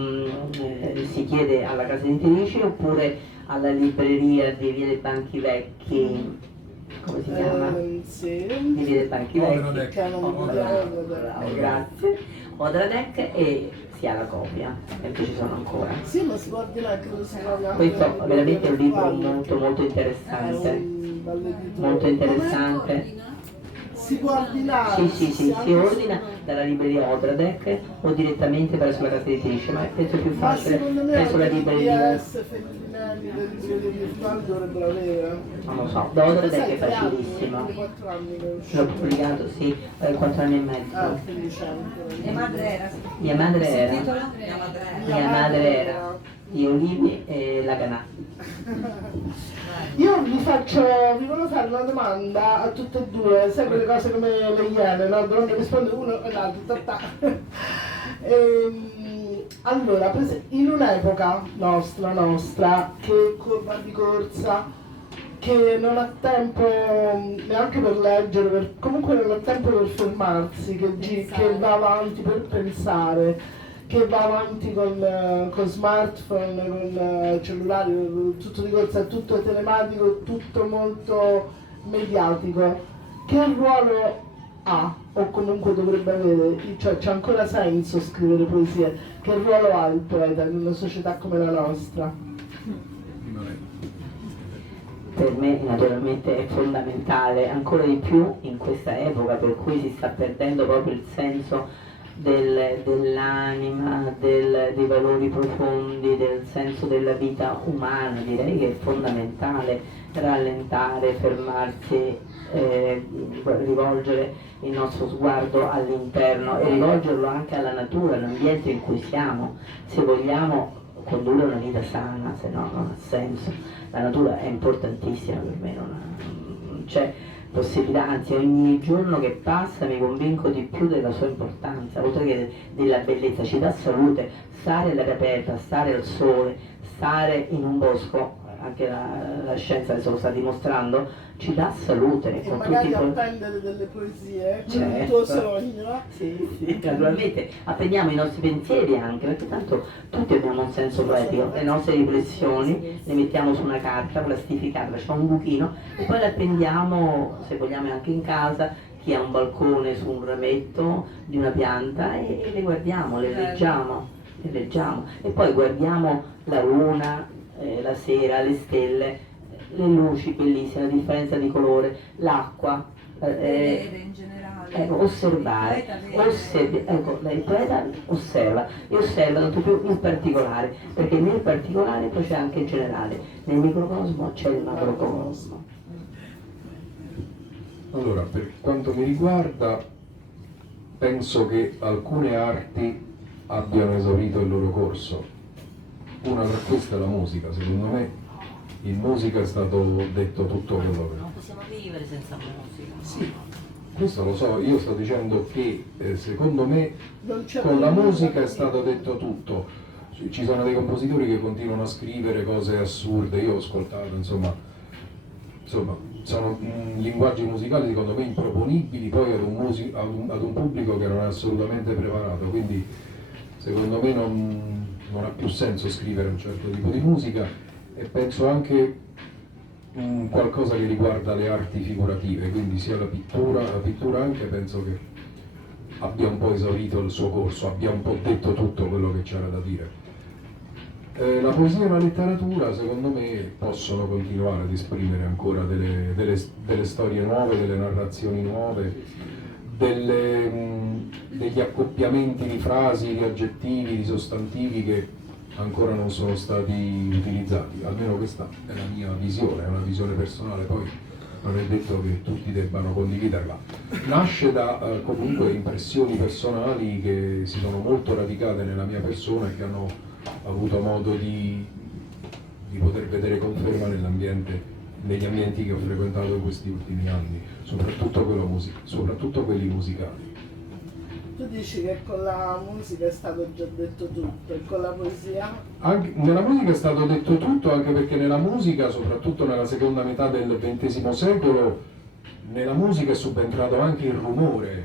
chiede alla casa editrice oppure alla libreria di Via dei Banchi Vecchi, come si chiama? Di Via dei Banchi Vecchi. Grazie. Odradec e si ha la copia, perché ci sono ancora. Sì, ma si può ordinare, credo si trovi anche. Questo è veramente un libro molto interessante. Molto interessante. Si può ordinare? Sì, si ordina dalla libreria Odradec o direttamente presso la casa editrice, ma penso più facile presso la libreria. Feltrinelli, le librerie virtuali dovrebbero avere. Non lo so, da Odradec è facilissimo. 4 anni che è uscito. L'ho pubblicato, sì, 4 anni e mezzo. Mia madre era. Mia madre era. Mia madre era. Di Olivi e Laganà. Io vi volevo fare una domanda a tutte e due, sempre le cose come le iene, no? Dovete rispondere uno e l'altro, allora, in un'epoca nostra, che va di corsa, che non ha tempo neanche per leggere, comunque non ha tempo per fermarsi, che va avanti per pensare, che va avanti con smartphone, con cellulari, tutto di corsa, è tutto telematico, tutto molto mediatico. Che ruolo ha, o comunque dovrebbe avere, cioè c'è ancora senso scrivere poesie? Che ruolo ha il poeta in una società come la nostra? Per me naturalmente è fondamentale, ancora di più in questa epoca per cui si sta perdendo proprio il senso dell'anima, dei valori profondi, del senso della vita umana. Direi che è fondamentale rallentare, fermarsi, rivolgere il nostro sguardo all'interno e rivolgerlo anche alla natura, all'ambiente in cui siamo, se vogliamo condurre una vita sana, se no non ha senso. La natura è importantissima per me, non c'è possibilità, anzi ogni giorno che passa mi convinco di più della sua importanza, oltre che della bellezza. Ci dà salute, stare all'aria aperta, stare al sole, stare in un bosco, anche la scienza adesso lo sta dimostrando, ci dà salute. E con magari tutti apprendere delle poesie, Certo. il tuo sogno. sì, naturalmente apprendiamo i nostri pensieri anche, perché tanto tutti abbiamo un senso poetico, le nostre riflessioni le mettiamo su una carta plastificata, c'è un buchino e poi le appendiamo, se vogliamo anche in casa, chi ha un balcone su un rametto di una pianta e le guardiamo, le leggiamo e poi guardiamo la luna, la sera, le stelle, le luci bellissime, la differenza di colore, l'acqua, in generale. osservare, il poeta osserva e osserva tanto più il particolare, perché nel particolare poi c'è anche il generale, nel microcosmo c'è il macrocosmo. Allora, per quanto mi riguarda, penso che alcune arti abbiano esaurito il loro corso. Una tra queste è la musica. Secondo me in musica è stato detto tutto quello che... Non possiamo vivere senza musica. Sì, questo lo so, io sto dicendo che secondo me Non c'è con la nulla musica da è stato detto tutto. Ci sono dei compositori che continuano a scrivere cose assurde, io ho ascoltato, insomma sono linguaggi musicali secondo me improponibili poi ad un pubblico che non è assolutamente preparato, quindi secondo me non ha più senso scrivere un certo tipo di musica. E penso anche qualcosa che riguarda le arti figurative, quindi sia la pittura anche penso che abbia un po' esaurito il suo corso, abbia un po' detto tutto quello che c'era da dire. La poesia e la letteratura secondo me possono continuare ad esprimere ancora delle storie nuove, delle narrazioni nuove, degli accoppiamenti di frasi, di aggettivi, di sostantivi che ancora non sono stati utilizzati. Almeno questa è la mia visione, è una visione personale, poi non è detto che tutti debbano condividerla. Nasce da comunque impressioni personali che si sono molto radicate nella mia persona e che hanno avuto modo di poter vedere conferma negli ambienti che ho frequentato in questi ultimi anni, soprattutto quelli musicali. Tu dici che con la musica è stato già detto tutto e con la poesia? Nella musica è stato detto tutto, anche perché nella musica, soprattutto nella seconda metà del XX secolo, nella musica è subentrato anche il rumore,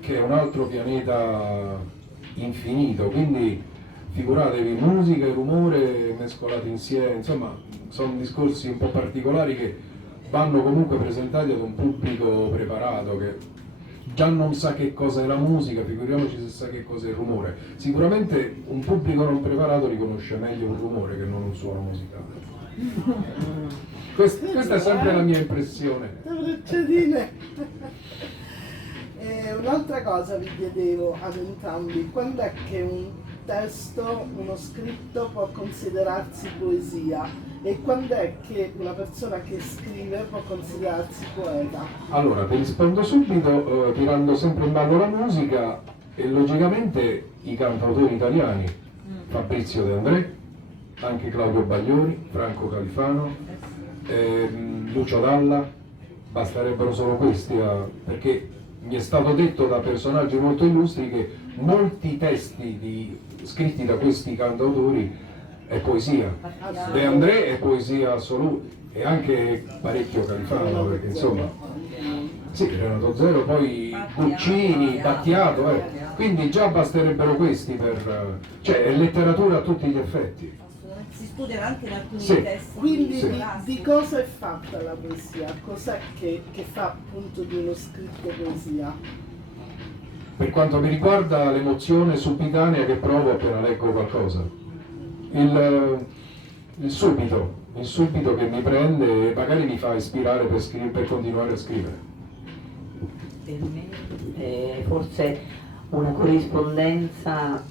che è un altro pianeta infinito, quindi figuratevi musica e rumore mescolati insieme, insomma sono discorsi un po' particolari che vanno comunque presentati ad un pubblico preparato che già non sa che cosa è la musica, figuriamoci se sa che cosa è il rumore. Sicuramente un pubblico non preparato riconosce meglio un rumore che non un suono musicale. Questa è sempre la mia impressione. Un'altra cosa vi chiedevo ad entrambi, quando è che un testo, uno scritto può considerarsi poesia e quando è che una persona che scrive può considerarsi poeta? Allora, ti rispondo subito tirando sempre in ballo la musica e logicamente i cantautori italiani, Fabrizio De André, anche Claudio Baglioni, Franco Califano, Lucio Dalla, basterebbero solo questi, perché mi è stato detto da personaggi molto illustri che molti testi scritti da questi cantautori è poesia. De André è poesia assoluta e anche parecchio Califano, perché insomma sì, Renato Zero, poi Guccini, Battiato, quindi già basterebbero questi cioè è letteratura a tutti gli effetti. Si studiano anche in alcuni Sì. testi. Quindi Sì. di cosa è fatta la poesia? Cos'è che fa appunto di uno scritto poesia? Per quanto mi riguarda l'emozione subitanea che provo appena leggo qualcosa, il subito che mi prende e magari mi fa ispirare per continuare a scrivere. Per me forse una corrispondenza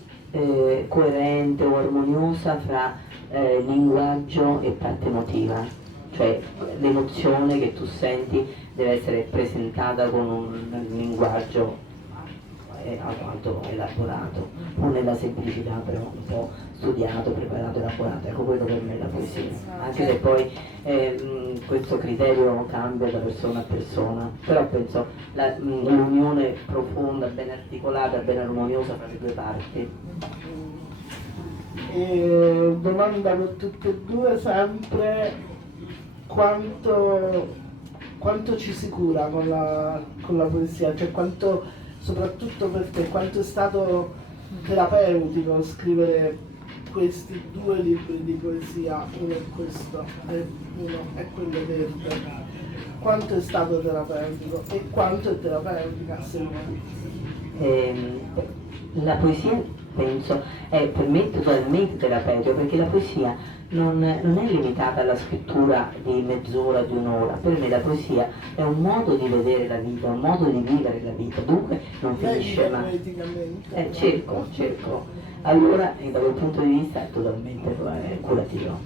coerente o armoniosa fra linguaggio e parte emotiva, cioè l'emozione che tu senti deve essere presentata con un linguaggio alquanto elaborato, non nella semplicità però un po' studiato, preparato, elaborato. Ecco, quello per me è la poesia, anche se poi questo criterio cambia da persona a persona, però penso l'unione profonda, ben articolata, ben armoniosa fra le due parti. E domanda per tutte e due sempre: quanto ci si cura con la poesia, cioè quanto, soprattutto per te, quanto è stato terapeutico scrivere questi 2 libri di poesia, uno è questo e uno è quello verde, quanto è stato terapeutico e quanto è terapeutica secondo me? La poesia, penso, è per me totalmente terapeutica, perché la poesia non è limitata alla scrittura di mezz'ora, di un'ora. Per me la poesia è un modo di vedere la vita, un modo di vivere la vita, dunque non finisce mai. Cerco. Allora, da quel punto di vista è totalmente curativo.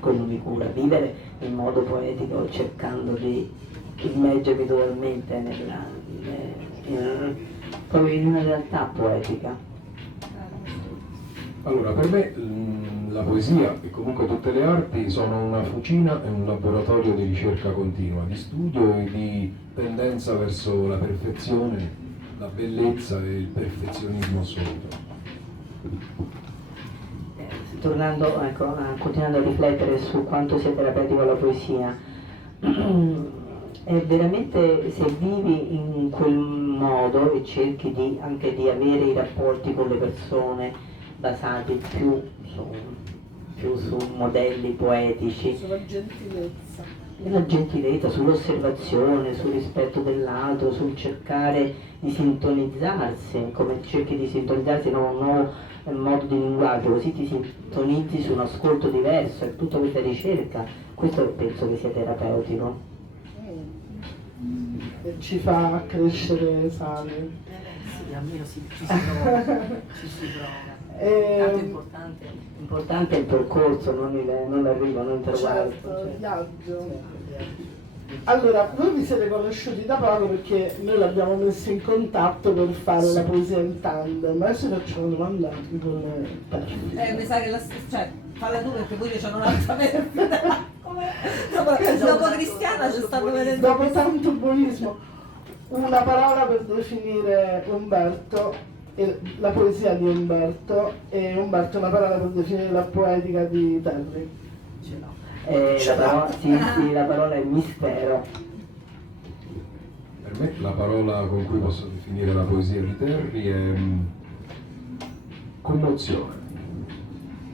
Quello mi cura, vivere in modo poetico, cercando di immergermi totalmente proprio in una realtà poetica. Allora, per me la poesia e comunque tutte le arti sono una fucina e un laboratorio di ricerca continua, di studio e di tendenza verso la perfezione, la bellezza e il perfezionismo assoluto. Tornando, ecco, continuando a riflettere su quanto sia terapeutico la poesia, è veramente, se vivi in quel modo e cerchi anche di avere i rapporti con le persone basati più su modelli poetici, Sulla gentilezza. la gentilezza, sull'osservazione, sul rispetto dell'altro, sul cercare di sintonizzarsi, come cerchi di sintonizzarsi in un nuovo modo di linguaggio, così ti sintonizzi su un ascolto diverso, e tutta questa ricerca, questo penso che sia terapeutico. E ci fa crescere sani. Sì, almeno ci si prova, ci si prova. Tanto importante è il percorso, non l'arrivo, non il traguardo. Certo, il viaggio. Allora, voi vi siete conosciuti da poco perché noi l'abbiamo messo in contatto per fare la poesia in tandem. Adesso faccio una domanda con Mi sa che cioè, falla tu perché poi io c'ho un'altra versione. Dopo Cristiana ci stanno vedendo. Dopo tanto buonismo, una parola per definire Umberto, la poesia di Umberto, e Umberto una parola per definire la poetica di Terry. La parola è mistero. Per me la parola con cui posso definire la poesia di Terry è commozione.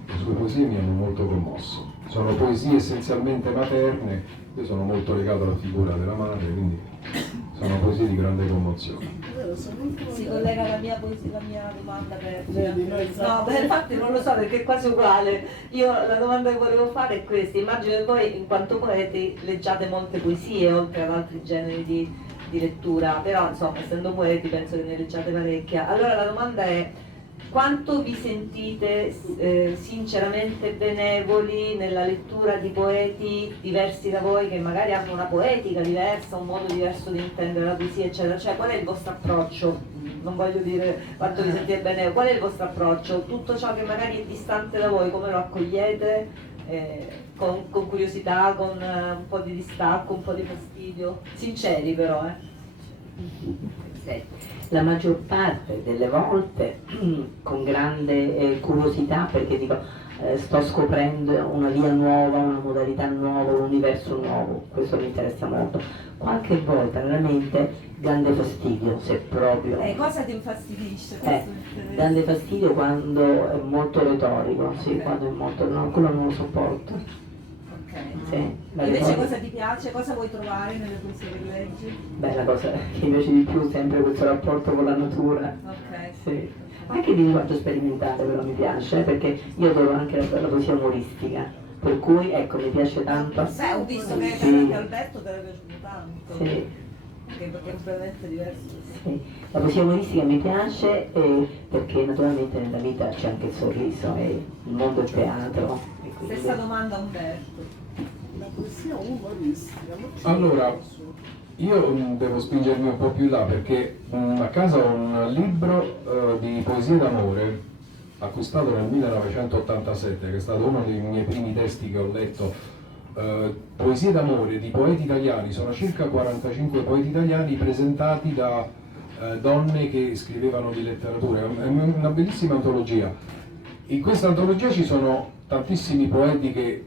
Le sue poesie mi hanno molto commosso. Sono poesie essenzialmente materne, io sono molto legato alla figura della madre, quindi sono poesie di grande commozione. Si collega alla mia poesia, la mia domanda per... No, infatti non lo so perché è quasi uguale. Io la domanda che volevo fare è questa: immagino che voi in quanto poeti leggiate molte poesie oltre ad altri generi di lettura, però insomma essendo poeti penso che ne leggiate parecchia. Allora la domanda è: quanto vi sentite sinceramente benevoli nella lettura di poeti diversi da voi, che magari hanno una poetica diversa, un modo diverso di intendere la poesia, eccetera? Cioè, qual è il vostro approccio? Non voglio dire quanto vi sentite benevoli, qual è il vostro approccio? Tutto ciò che magari è distante da voi, come lo accogliete? Con curiosità, con un po' di distacco, un po' di fastidio? Sinceri però, La maggior parte delle volte con grande curiosità, perché dico sto scoprendo una via nuova, una modalità nuova, un universo nuovo, questo mi interessa molto. Qualche volta veramente grande fastidio, se proprio... cosa ti infastidisce? Grande fastidio quando è molto retorico, sì, quando è molto... no, quello non lo sopporto. Sì, invece cosa ti piace? Cosa vuoi trovare nelle poesie che leggi? Beh, la cosa che mi piace di più è sempre questo rapporto con la natura. Ok. Sì. Anche di linguaggio sperimentale però mi piace, perché io adoro anche la poesia umoristica, per cui ecco mi piace tanto. Ho visto che sì. anche Alberto te l'è piaciuto tanto. Sì. che è completamente diverso. Sì. La poesia umoristica mi piace perché naturalmente nella vita c'è anche il sorriso e il mondo del teatro. E quindi... Stessa domanda a Umberto. La poesia umoristica. Allora, io devo spingermi un po' più in là perché a casa ho un libro di poesie d'amore acquistato nel 1987, che è stato uno dei miei primi testi che ho letto. Poesie d'amore di poeti italiani, sono circa 45 poeti italiani presentati da donne che scrivevano di letteratura, è una bellissima antologia. In questa antologia ci sono tantissimi poeti che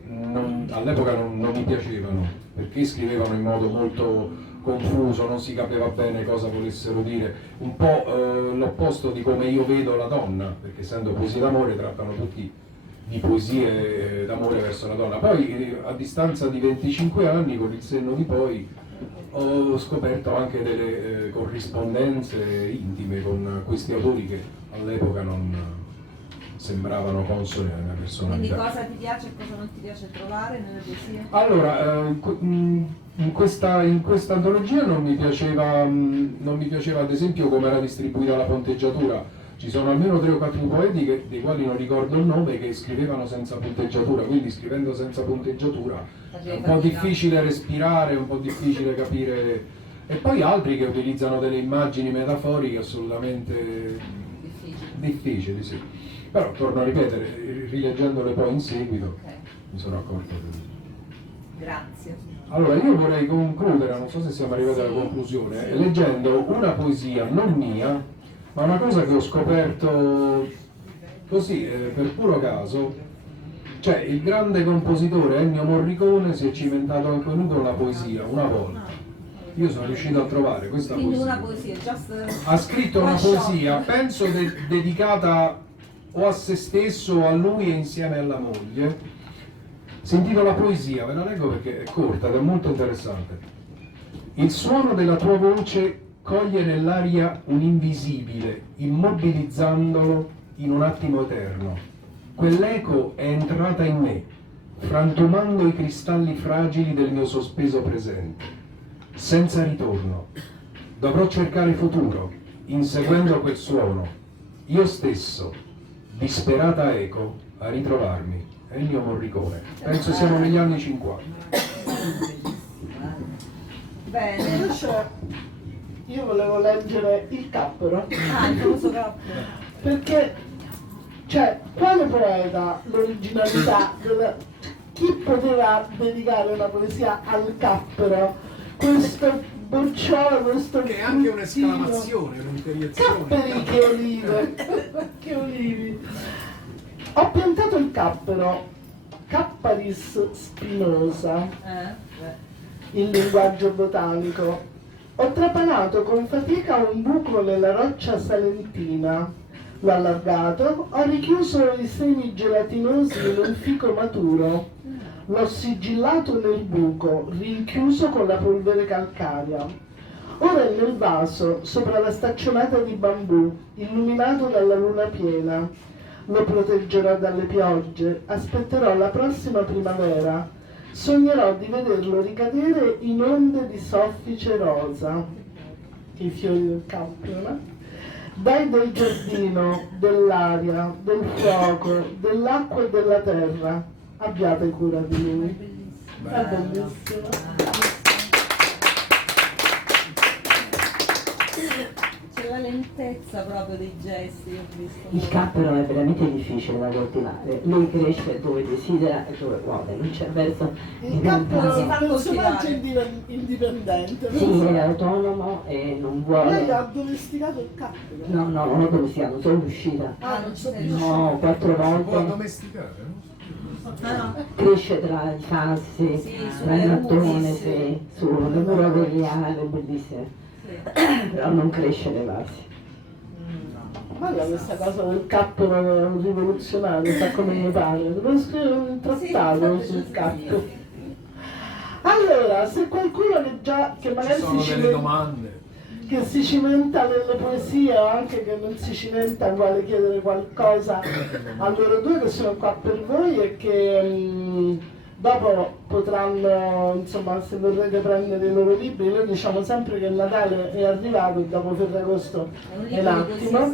all'epoca non mi piacevano, perché scrivevano in modo molto confuso, non si capiva bene cosa volessero dire, un po' l'opposto di come io vedo la donna, perché essendo poesie d'amore trattano tutti di poesie d'amore verso la donna. Poi a distanza di 25 anni, con il senno di poi, ho scoperto anche delle corrispondenze intime con questi autori che all'epoca non sembravano consoni alla mia Quindi personalità. cosa ti piace e cosa non ti piace trovare nelle poesie? Allora, in questa antologia non mi piaceva ad esempio come era distribuita la punteggiatura. Ci sono almeno 3 o 4 poeti dei quali non ricordo il nome, che scrivevano senza punteggiatura, quindi scrivendo senza punteggiatura è un po' difficile respirare, è un po' difficile capire. E poi altri che utilizzano delle immagini metaforiche assolutamente difficili, sì. Però torno a ripetere, rileggendole poi in seguito mi sono accorto che... Grazie. Allora, io vorrei concludere, non so se siamo arrivati alla conclusione, leggendo una poesia non mia, ma una cosa che ho scoperto così, per puro caso. Cioè, il grande compositore Ennio Morricone si è cimentato anche lui con la poesia, una volta. Io sono riuscito a trovare questa Quindi poesia. una poesia, Ha scritto una poesia, penso dedicata o a se stesso o a lui e insieme alla moglie. Si intitola Poesia, ve la leggo perché è corta ed è molto interessante. Il suono della tua voce coglie nell'aria un invisibile, immobilizzandolo in un attimo eterno. Quell'eco è entrata in me, frantumando i cristalli fragili del mio sospeso presente. Senza ritorno. Dovrò cercare futuro, inseguendo quel suono. Io stesso, disperata eco, a ritrovarmi. Ennio Morricone. Penso siamo negli anni 50. Bene. Invece io volevo leggere Il Cappero, Il famoso capo. perché, cioè, quale poeta l'originalità chi poteva dedicare una poesia al cappero? Questo bocciolo, questo Che è anche fruttino. un'esclamazione, un'interiezione. Capperi che olive, che olivi. Ho piantato il cappero, Capparis spinosa, in linguaggio botanico. Ho trapanato con fatica un buco nella roccia salentina. L'ho allargato, ho richiuso i semi gelatinosi in un fico maturo. L'ho sigillato nel buco, rinchiuso con la polvere calcarea. Ora è nel vaso, sopra la staccionata di bambù, illuminato dalla luna piena. Lo proteggerò dalle piogge, aspetterò la prossima primavera. Sognerò di vederlo ricadere in onde di soffice rosa. I fiori del cappero, no? Dai del giardino, dell'aria, del fuoco, dell'acqua e della terra. Abbiate cura di lui. È bellissimo. C'è la lentezza proprio dei gesti, ho visto. Il cappero è veramente difficile da coltivare, lui cresce dove desidera e dove vuole, non c'è verso. Il cappero si è fa un personaggio coltivare. indipendente. Sì, è autonomo e non vuole. Lei ha domesticato il cappero. No, no, non ho domesticato, sono riuscita. Ah, non so più. No, 4 Si può volte. addomesticare, no? No. Cresce tra i fassi, Sì, tra il sulle mattone, rupi, sì, sulle mura degli ali, bellissime. Però non cresce nei vasi. Guarda questa cosa del cappero rivoluzionario, sa come mi pare. Devo scrivere un trattato sul cappero. Allora, se qualcuno che Ci magari sono delle domande. che si cimenta nelle poesie o anche che non si cimenta vuole chiedere qualcosa a loro due che sono qua per voi e che Dopo potranno, insomma, se vorrete prendere i loro libri, noi diciamo sempre che il Natale è arrivato e dopo Ferragosto è l'attimo.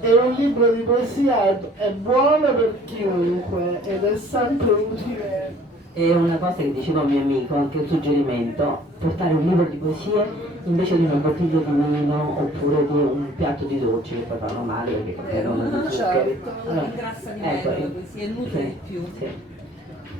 E un libro di poesia è buono per chiunque ed è sempre utile. E una cosa che diceva un mio amico, anche un suggerimento, portare un libro di poesie invece di una bottiglia di vino oppure di un piatto di dolci che poi fanno male perché contengono di zuccheri. Allora, ingrassa di meno la poesia e nutre di più. Sì.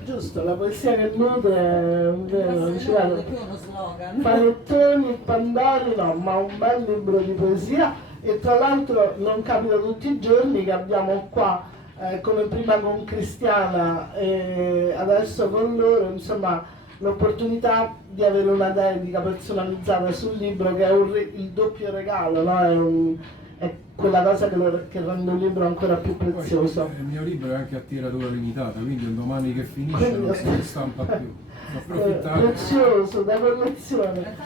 Giusto, la poesia che nutre è vero, Ingrassa di più è uno slogan. panettoni, pandori, no, ma un bel libro di poesia. E tra l'altro non capita tutti i giorni che abbiamo qua, come prima con Cristiana e adesso con loro, insomma, l'opportunità di avere una dedica personalizzata sul libro che è il doppio regalo, no? È quella cosa che rende un libro ancora più prezioso. Il mio libro è anche a tiratura limitata, quindi un domani che finisce Quindi- non si stampa più. Approfittate. Prezioso, da collezione.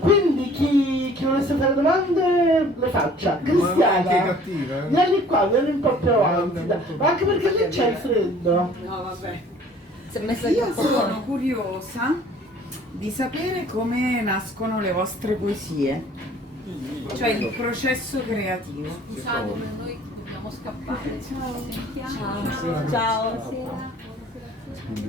Quindi chi volesse fare domande le faccia. Ma Cristiana, anche cattiva, eh? vieni qua, vieni un po' più avanti. Guarda, Ma anche perché lì c'è il freddo. No, vabbè. Si è messa il Io cappellone. sono curiosa di sapere come nascono le vostre poesie, cioè il processo creativo. Scusate, noi dobbiamo scappare. Sentiamo. Ciao.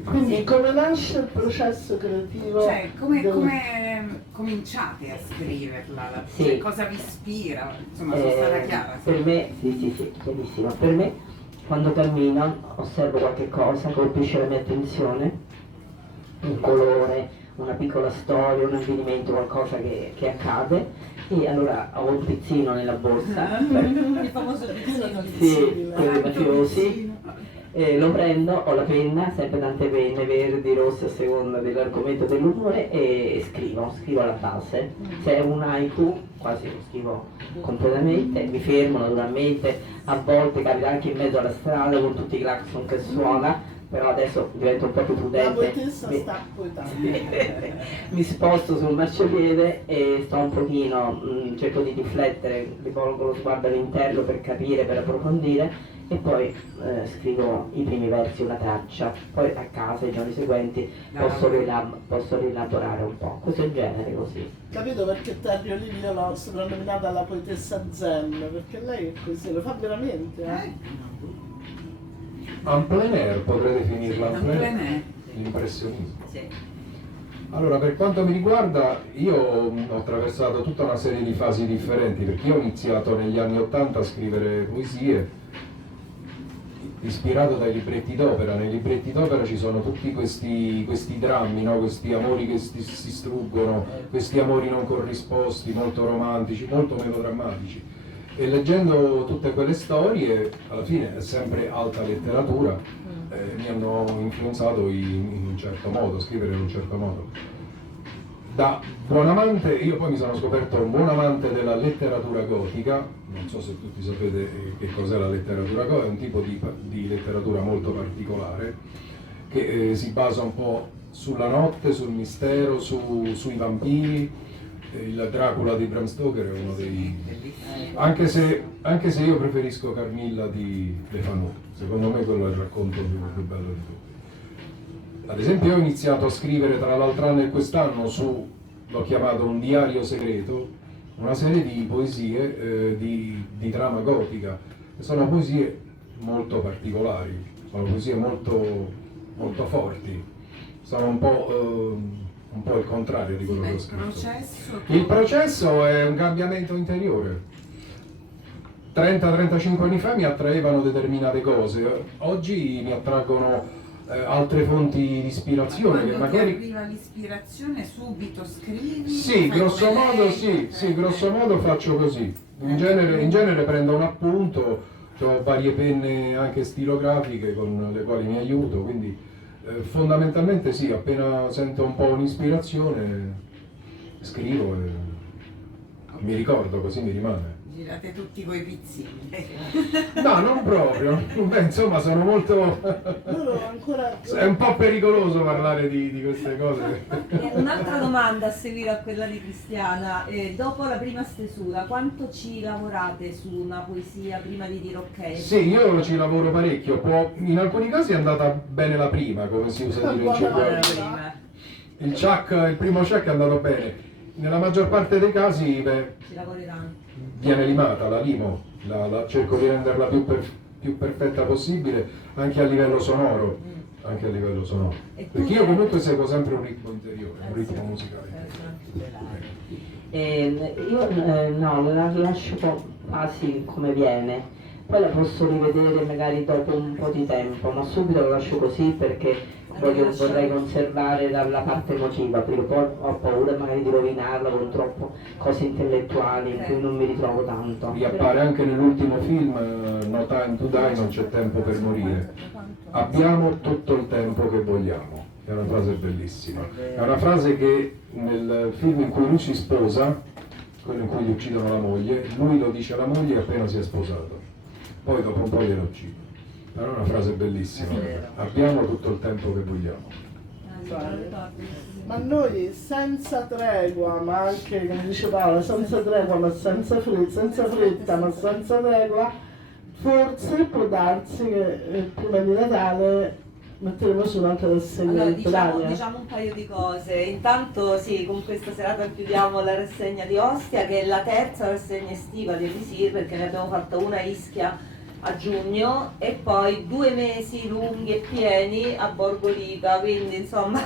Quindi come nasce il processo creativo? Cioè, come del- cominciate a scriverla? Sì. Cioè, cosa vi ispira? Insomma, sono stata chiara. Per me, sì, chiarissimo. Per me, quando cammino, osservo qualche cosa, colpisce la mia attenzione, un colore, una piccola storia, un avvenimento, qualcosa che accade, e allora ho un pizzino nella borsa. Il famoso pizzino di Sì, quelli mafiosi. Lo prendo, ho la penna, sempre tante penne, verdi, rosse a seconda dell'argomento dell'umore e scrivo alla base. Se è un haiku, quasi lo scrivo completamente, mi fermo naturalmente, a volte capita anche in mezzo alla strada con tutti i clacson che suona, però adesso divento un po' più La prudente. poetessa sta poetando. Mi sposto sul marciapiede e sto un pochino, cerco di riflettere, rivolgo lo sguardo all'interno per capire, per approfondire e poi scrivo i primi versi, una traccia, poi a casa i giorni seguenti posso rielaborare un po', questo è il genere così. Capito perché Terry Olivia l'ho soprannominata la poetessa zen, perché lei è così, lo fa veramente, En plein air potrei definirla, En plein air. l'impressionismo. Sì. Allora, per quanto mi riguarda, io ho attraversato tutta una serie di fasi differenti, perché io ho iniziato negli anni '80 a scrivere poesie, ispirato dai libretti d'opera. Nei libretti d'opera ci sono tutti questi drammi, no? Questi amori che si struggono, questi amori non corrisposti, molto romantici, molto melodrammatici. E leggendo tutte quelle storie, alla fine è sempre alta letteratura, mi hanno influenzato in un certo modo, scrivere in un certo modo. Da buon amante, io poi mi sono scoperto un buon amante della letteratura gotica, non so se tutti sapete che cos'è la letteratura gotica, è un tipo di letteratura molto particolare, che si basa un po' sulla notte, sul mistero, sui vampiri. Il Dracula di Bram Stoker è uno dei... Anche se io preferisco Carmilla di Le Fanu, secondo me quello è il racconto più bello di tutti. Ad esempio, ho iniziato a scrivere tra l'altro anno e quest'anno l'ho chiamato un diario segreto, una serie di poesie di trama gotica. Sono poesie molto particolari, sono poesie molto, molto forti, sono un po' il contrario di quello che ho Il scritto. processo. Il processo è un cambiamento interiore. 30-35 anni fa mi attraevano determinate cose, oggi mi attraggono altre fonti di ispirazione che Quando ti magari... arriva l'ispirazione subito scrivi? Sì, fai grosso come modo lei? sì, grosso modo faccio così. In genere prendo un appunto, ho varie penne anche stilografiche con le quali mi aiuto, quindi fondamentalmente sì, appena sento un po' un'ispirazione scrivo e mi ricordo, così mi rimane. Girate tutti coi pizzini. No, non proprio. Beh, insomma, sono molto... Loro ancora... È un po' pericoloso parlare di queste cose. E un'altra domanda a seguire a quella di Cristiana, dopo la prima stesura quanto ci lavorate su una poesia prima di dire ok? Sì, io ci lavoro parecchio, in alcuni casi è andata bene la prima, come si usa dire in gergo. Il primo check è andato bene, nella maggior parte dei casi Ci lavori tanto. viene limata, la limo, cerco di renderla più perfetta possibile anche a livello sonoro, anche a livello sonoro. Perché io comunque seguo sempre un ritmo interiore, un ritmo musicale. Io no, la lascio quasi come viene, poi la posso rivedere magari dopo un po' di tempo, ma subito la lascio così perché vorrei conservare la parte emotiva, perché poi ho paura magari di rovinarla con troppo cose intellettuali in cui non mi ritrovo tanto. Riappare anche nell'ultimo film, No Time to Die, non c'è tempo per morire. Abbiamo tutto il tempo che vogliamo. È una frase bellissima. È una frase che nel film in cui lui si sposa, quello in cui gli uccidono la moglie, lui lo dice alla moglie appena si è sposato. Poi dopo un po' glielo uccidono. Però è una frase bellissima. Abbiamo tutto il tempo che vogliamo. Ma noi senza tregua, ma anche, come dice Paola, senza tregua ma senza fretta ma senza tregua, forse può darsi che prima di Natale metteremo su un'altra rassegna Allora, letteraria. diciamo un paio di cose. Intanto sì, con questa serata chiudiamo la rassegna di Ostia, che è la terza rassegna estiva di Elisir, perché ne abbiamo fatta una a Ischia a giugno e poi 2 mesi lunghi e pieni a Borgo Riga, quindi insomma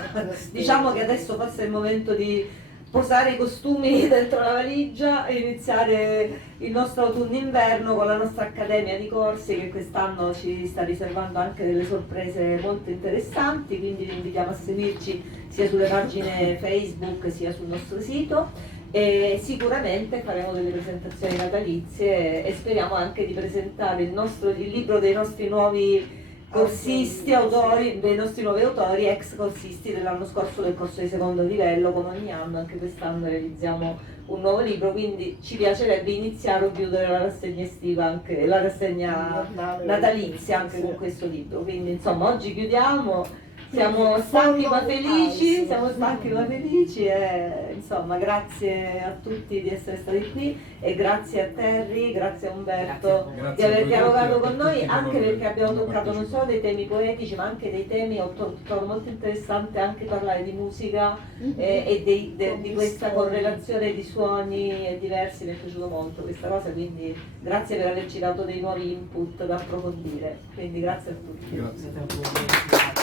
diciamo che adesso forse è il momento di posare i costumi dentro la valigia e iniziare il nostro autunno-inverno con la nostra accademia di corsi, che quest'anno ci sta riservando anche delle sorprese molto interessanti, quindi vi invitiamo a seguirci sia sulle pagine Facebook sia sul nostro sito. E sicuramente faremo delle presentazioni natalizie e speriamo anche di presentare il libro dei nostri nuovi corsisti, autori, dei nostri nuovi autori, ex corsisti dell'anno scorso del corso di secondo livello. Come ogni anno anche quest'anno realizziamo un nuovo libro, quindi ci piacerebbe iniziare o chiudere la rassegna estiva, anche la rassegna natalizia anche con questo libro. Quindi insomma oggi chiudiamo. Siamo stanchi ma felici, e insomma grazie a tutti di essere stati qui e grazie a Terry, grazie a Umberto di aver dialogato con noi, anche perché abbiamo toccato non solo dei temi poetici ma anche dei temi, ho trovato molto interessante anche parlare di musica e di questa correlazione di suoni diversi, mi è piaciuto molto questa cosa, quindi grazie per averci dato dei nuovi input da approfondire, quindi grazie a tutti. Grazie.